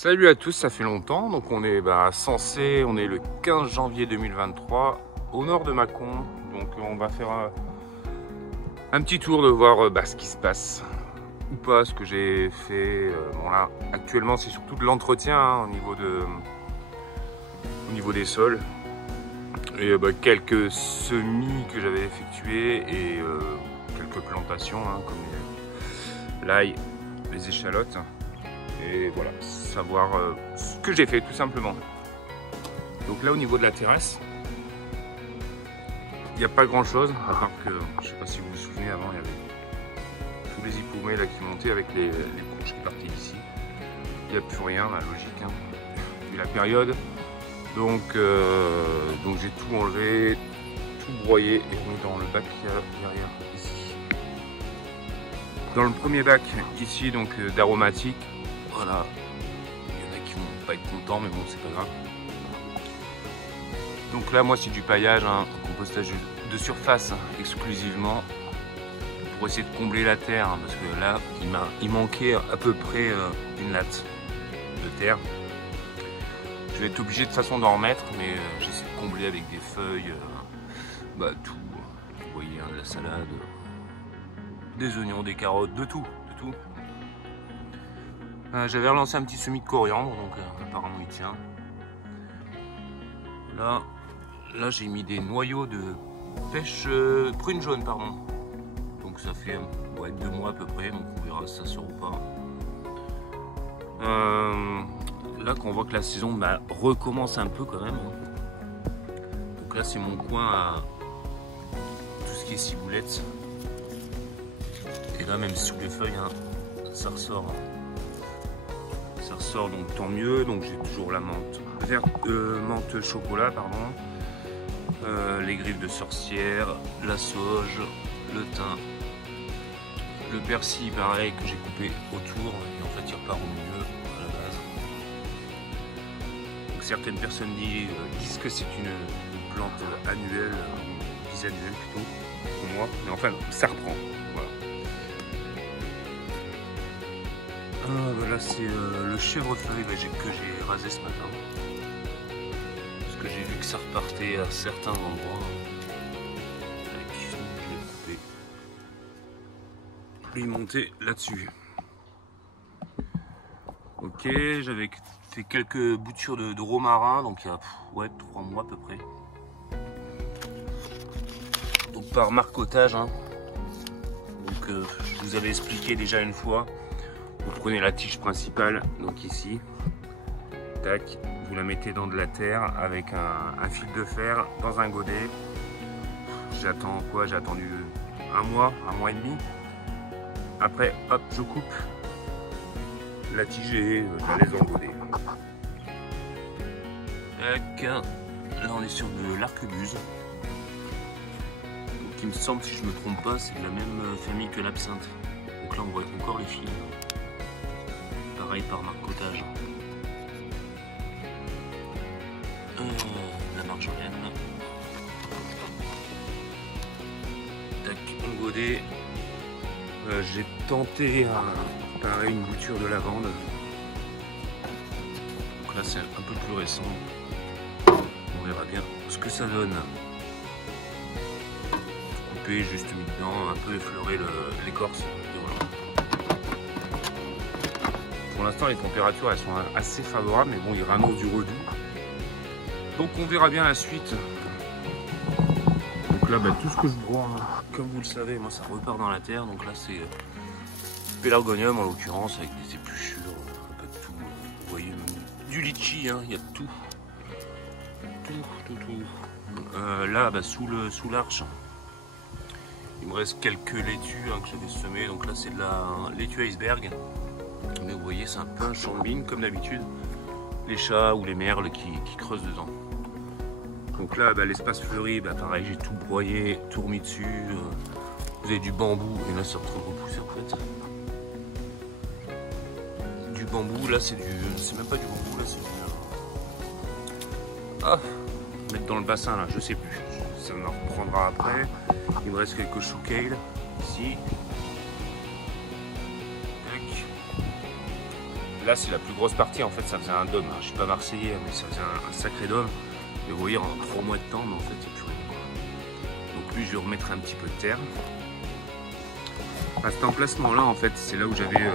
Salut à tous, ça fait longtemps, donc on est on est le 15 janvier 2023 au nord de Mâcon, donc on va faire un petit tour de voir ce qui se passe ou pas, ce que j'ai fait. Bon là, actuellement c'est surtout de l'entretien au niveau des sols et quelques semis que j'avais effectués et quelques plantations comme l'ail, les échalotes. Et voilà, savoir ce que j'ai fait tout simplement. Donc là au niveau de la terrasse, il n'y a pas grand chose, à part que, je ne sais pas si vous vous souvenez, avant il y avait tous les hypoumées là qui montaient avec les courges qui partaient d'ici. Il n'y a plus rien, la logique, hein, vu la période. Donc j'ai tout enlevé, tout broyé et remis dans le bac derrière ici. Dans le premier bac ici, donc d'aromatique. Voilà, il y en a qui vont pas être contents, mais bon, c'est pas grave. Donc là, moi, c'est du paillage, hein, compostage de surface exclusivement pour essayer de combler la terre, hein, parce que là, il manquait à peu près une latte de terre. Je vais être obligé de toute façon d'en remettre, mais j'essaie de combler avec des feuilles, tout. Vous voyez, hein, de la salade, des oignons, des carottes, de tout, de tout. J'avais relancé un petit semis de coriandre, donc apparemment il tient. Là j'ai mis des noyaux de pêche prune jaune, pardon. Donc ça fait 2 mois à peu près, donc on verra si ça sort ou pas. Là qu'on voit que la saison recommence un peu quand même. Donc là c'est mon coin à tout ce qui est ciboulette. Et là même sous les feuilles, hein, ça ressort. Ça ressort, donc tant mieux. Donc j'ai toujours la menthe verte, menthe chocolat, pardon, les griffes de sorcière, la sauge, le thym, le persil pareil que j'ai coupé autour et en fait il repart au milieu à la base. Donc certaines personnes disent que c'est une plante annuelle, bisannuelle plutôt pour moi, mais enfin ça reprend. Voilà. Là c'est le chèvrefeuille que j'ai rasé ce matin. Parce que j'ai vu que ça repartait à certains endroits. Je l'ai coupé. Et il montait là-dessus. Ok, j'avais fait quelques boutures de romarin, donc il y a 3 mois à peu près. Donc par marcotage, hein. Donc je vous avais expliqué déjà une fois. Vous prenez la tige principale, donc ici, tac, vous la mettez dans de la terre avec un fil de fer dans un godet. J'attends quoi? J'ai attendu un mois et demi. Après, hop, je coupe la tige et je la laisse dans le godet. Tac, là on est sur de l'arquebuse. Donc il me semble, si je me trompe pas, c'est de la même famille que l'absinthe. Donc là on voit encore les fils. Pareil par marcotage. La marjolaine. Tac, mon godet. J'ai tenté pareil une bouture de lavande. Donc là c'est un peu plus récent. On verra bien ce que ça donne. Couper juste mis dedans, un peu effleurer l'écorce. Pour l'instant, les températures elles sont assez favorables, mais bon, il rannonce du redoux. Donc on verra bien la suite. Donc là, tout ce que je broie, comme vous le savez, moi ça repart dans la terre. Donc là, c'est pélargonium en l'occurrence, avec des épluchures, un peu de tout. Vous voyez, du litchi, hein, il y a de tout. Tout. Là, sous l'arche, il me reste quelques laitues que j'avais semées. Donc là, c'est de la laitue iceberg. Mais vous voyez, c'est un peu un champ de mine comme d'habitude. Les chats ou les merles qui creusent dedans. Donc là, l'espace fleuri, pareil, j'ai tout broyé, tout remis dessus. Vous avez du bambou, et là c'est en train de repousser en fait. Du bambou, là c'est même pas du bambou, là c'est du... mettre dans le bassin là, je sais plus. Ça me reprendra après. Il me reste quelques choux kale ici. là c'est la plus grosse partie, en fait ça faisait un dôme. Je suis pas marseillais mais ça faisait un sacré dôme. Et vous voyez en 3 mois de temps, mais en fait il n'y a plus rien. Donc lui je lui remettrai un petit peu de terre. À cet emplacement là en fait c'est là où j'avais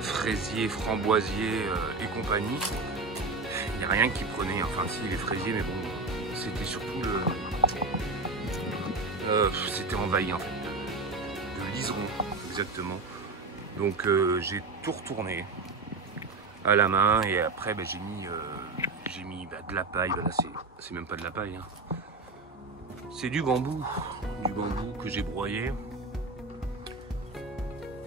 fraisier, framboisier et compagnie. Il n'y a rien qui prenait, enfin si les fraisiers, mais bon c'était surtout c'était envahi en fait de liserons exactement. Donc j'ai tout retourné à la main et après j'ai mis de la paille. Là c'est même pas de la paille, hein. C'est du bambou que j'ai broyé.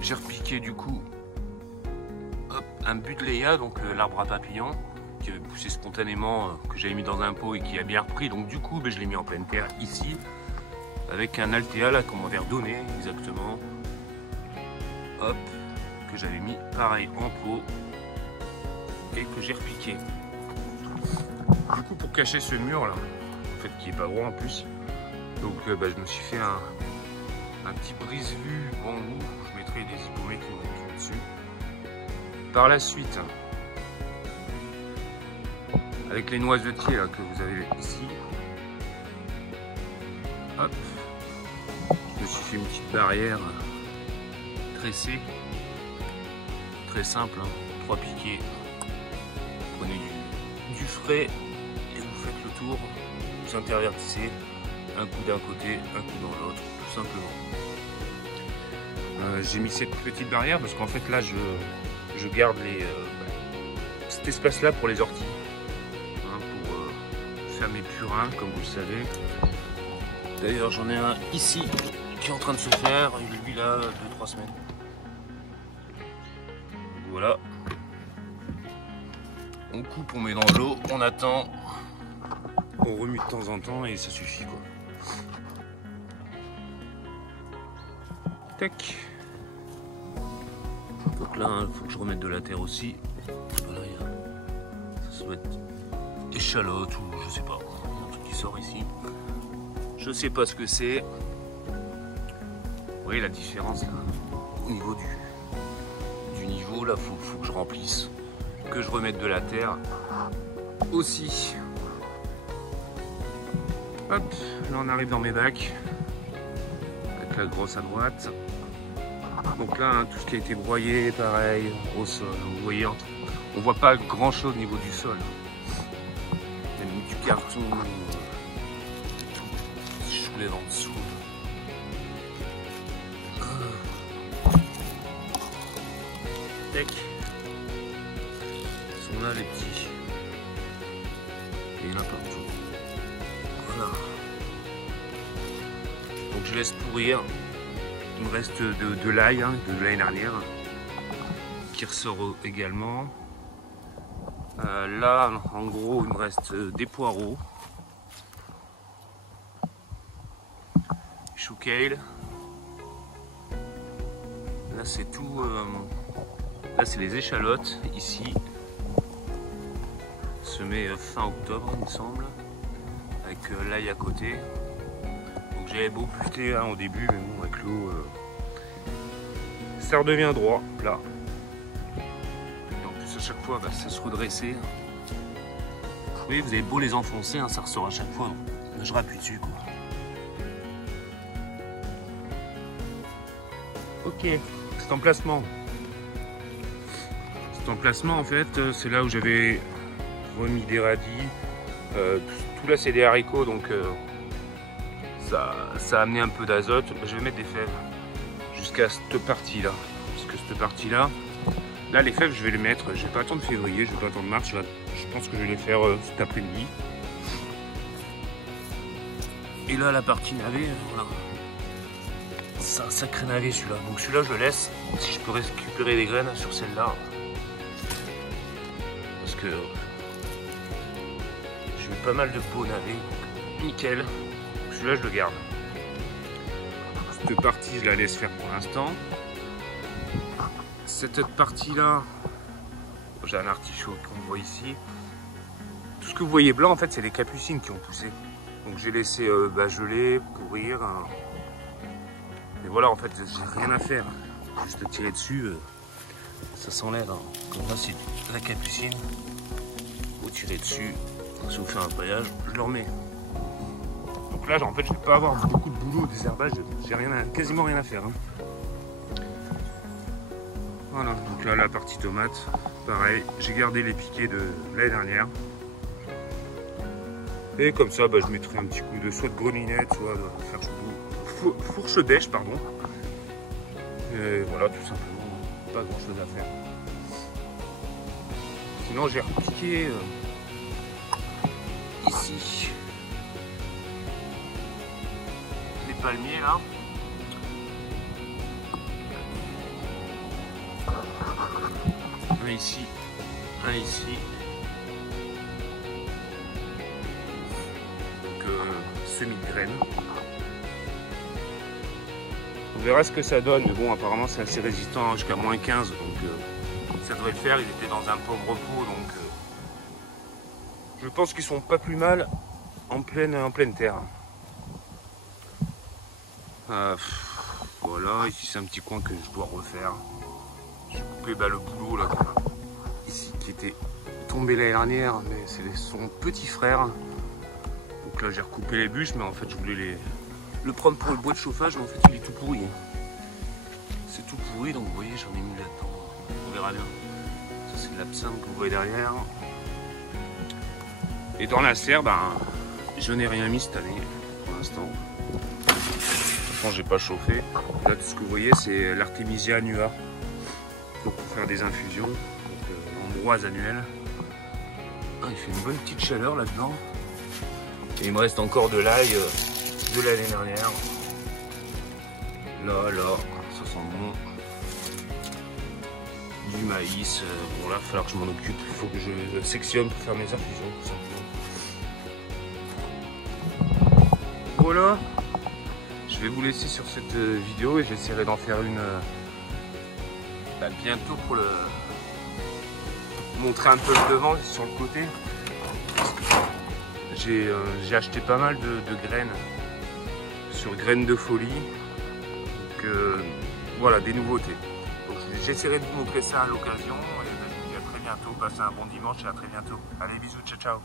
J'ai repiqué du coup un buddleia, donc l'arbre à papillons qui avait poussé spontanément, que j'avais mis dans un pot et qui a bien repris. Donc du coup je l'ai mis en pleine terre ici avec un altea là qu'on m'avait redonné exactement. Hop, que j'avais mis pareil en pot et que j'ai repiqué. Du coup pour cacher ce mur là, en fait qui est pas droit en plus, donc je me suis fait un petit brise-vue bambou. Je mettrai des hippomées qui vont dessus. Par la suite, avec les noisetiers là, que vous avez ici, hop, je me suis fait une petite barrière tressée, très simple, hein, 3 piquets. Prenez du frais et vous faites le tour, vous intervertissez un coup d'un côté, un coup dans l'autre, tout simplement. J'ai mis cette petite barrière parce qu'en fait là je garde cet espace là pour les orties, hein, pour faire mes purins comme vous le savez. D'ailleurs j'en ai un ici qui est en train de se faire, lui là 2-3 semaines. Voilà. On coupe, on met dans l'eau, on attend, on remue de temps en temps et ça suffit quoi. Tac. Donc là, il faut que je remette de la terre aussi. Voilà, ça doit être échalote ou je sais pas. Il y a un truc qui sort ici. Je sais pas ce que c'est. Vous voyez la différence là, au niveau du niveau là, faut que je remplisse. Que je remette de la terre aussi. Hop, là on arrive dans mes bacs. Avec la grosse à droite. Donc là, hein, tout ce qui a été broyé, pareil, au sol. Vous voyez, on voit pas grand chose au niveau du sol. Il y a mis du carton. Je soulève en dessous. Tac. Ils sont là les petits. Et il y en a partout. Voilà. Donc je laisse pourrir. Il me reste de l'ail, hein, de l'année dernière, qui ressort également. Là, en gros, il me reste des poireaux, chou kale. Là, c'est tout. Là, c'est les échalotes ici, semées fin octobre, il me semble, avec l'ail à côté. Donc j'avais beau buter hein, au début, mais bon, avec l'eau, ça redevient droit, là. Et en plus, à chaque fois, ça se redressait. Vous voyez, vous avez beau les enfoncer, hein, ça ressort à chaque fois. Je rappuie dessus, quoi. Ok, cet emplacement. Cet emplacement, en fait, c'est là où j'avais remis des radis. Tout là, c'est des haricots, donc ça a amené un peu d'azote. Je vais mettre des fèves jusqu'à cette partie-là. Parce que cette partie-là, là, les fèves, je vais les mettre. Je vais pas attendre février, je vais pas attendre mars. Je pense que je vais les faire cet après-midi. Et là, la partie navet, voilà. C'est un sacré navet celui-là. Donc celui-là, je le laisse. Si je peux récupérer des graines sur celle-là. Parce que j'ai eu pas mal de beaux navets. Nickel. Celui-là, je le garde. Cette partie, je la laisse faire pour l'instant. Cette autre partie-là, j'ai un artichaut qu'on voit ici. Tout ce que vous voyez blanc, en fait, c'est les capucines qui ont poussé. Donc j'ai laissé geler, pourrir. Et voilà, en fait, j'ai rien à faire. Juste tirer dessus, ça s'enlève. Hein. Comme là, c'est la capucine. Vous tirez dessus. Si vous faites un paillage, je le remets. Donc là, en fait, je vais pas avoir beaucoup de boulot, des herbages. J'ai quasiment rien à faire. Hein. Voilà. Donc là, la partie tomate, pareil. J'ai gardé les piquets de l'année dernière. Et comme ça, je mettrai un petit coup de soit de grelinette, soit de fourche dèche, pardon. Et voilà, tout simplement, pas grand chose à faire. Sinon, j'ai repiqué ici les palmiers là. Un ici, un ici. Donc semis de graines. On verra ce que ça donne, mais bon, apparemment c'est assez résistant jusqu'à -15, donc ça devrait le faire. Il était dans un pauvre repos, donc je pense qu'ils sont pas plus mal en pleine terre. Voilà, ici c'est un petit coin que je dois refaire. J'ai coupé le boulot là, ici qui était tombé l'année dernière, mais c'est son petit frère. Donc là j'ai recoupé les bûches, mais en fait je voulais le prendre pour le bois de chauffage, mais en fait il est tout pourri. C'est tout pourri, donc vous voyez, j'en ai mis là-dedans. On verra bien. Ça c'est de l'absinthe que vous voyez derrière. Et dans la serre, je n'ai rien mis cette année pour l'instant. De toute façon, j'ai pas chauffé. Là, tout ce que vous voyez, c'est l'Artemisia annua. Donc pour faire des infusions, donc ambroise annuelle. Il fait une bonne petite chaleur là-dedans. Et il me reste encore de l'ail de l'année dernière. Là, ça sent bon. Du maïs. Bon là, il va falloir que je m'en occupe. Il faut que je sectionne pour faire mes infusions, tout simplement. Voilà. Je vais vous laisser sur cette vidéo et j'essaierai d'en faire une bientôt pour montrer un peu le devant sur le côté. J'ai acheté pas mal de graines sur Graines de Folie. Donc voilà, des nouveautés. Donc j'essaierai de vous montrer ça à l'occasion. Et je vous dis à très bientôt. Passez un bon dimanche et à très bientôt. Allez, bisous, ciao ciao.